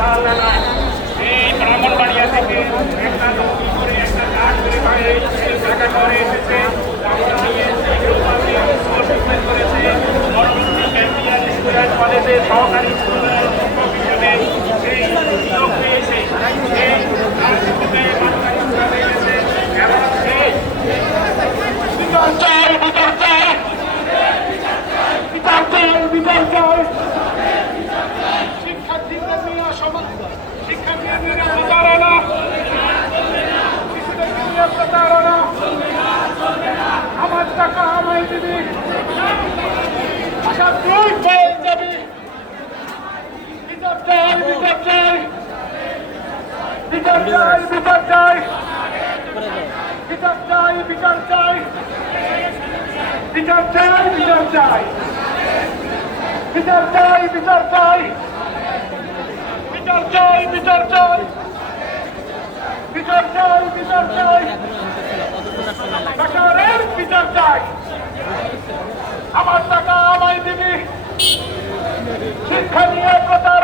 এই ব্রাহ্মণবাড়িয়া থেকে একটা নদী করে একটা কাজ করে বাইরে টাকা ঘরে এসেছে করেছে পরবর্তী ক্যাম্পিয়ান স্টুডেন্ট কলেজে সহকারী স্কুলে সেই লোক পেয়েছে এবং সেই বিচার চাই বিচার চাই বিচার চাই বিচার চাই শিক্ষার্থীদের নিয়ে শিক্ষার্থীদের প্রতারণা শিশুদের নিয়ে প্রতারণা আমার টাকা আমায় দিবি আশা তুই জেল যাবি বিচার চাই বিচার চাই বিচার চাই বিচার চাই বিচার চাই বিচার চাই বিচার চাই বিচার চাই বিচার চাই বিচার চাই বিচার চাই বিচার চাই বিচার চাই বিচার চাই সরকারের বিচার চাই আমার টাকা আমায় দিবি শিক্ষা নিয়ে প্রতারণা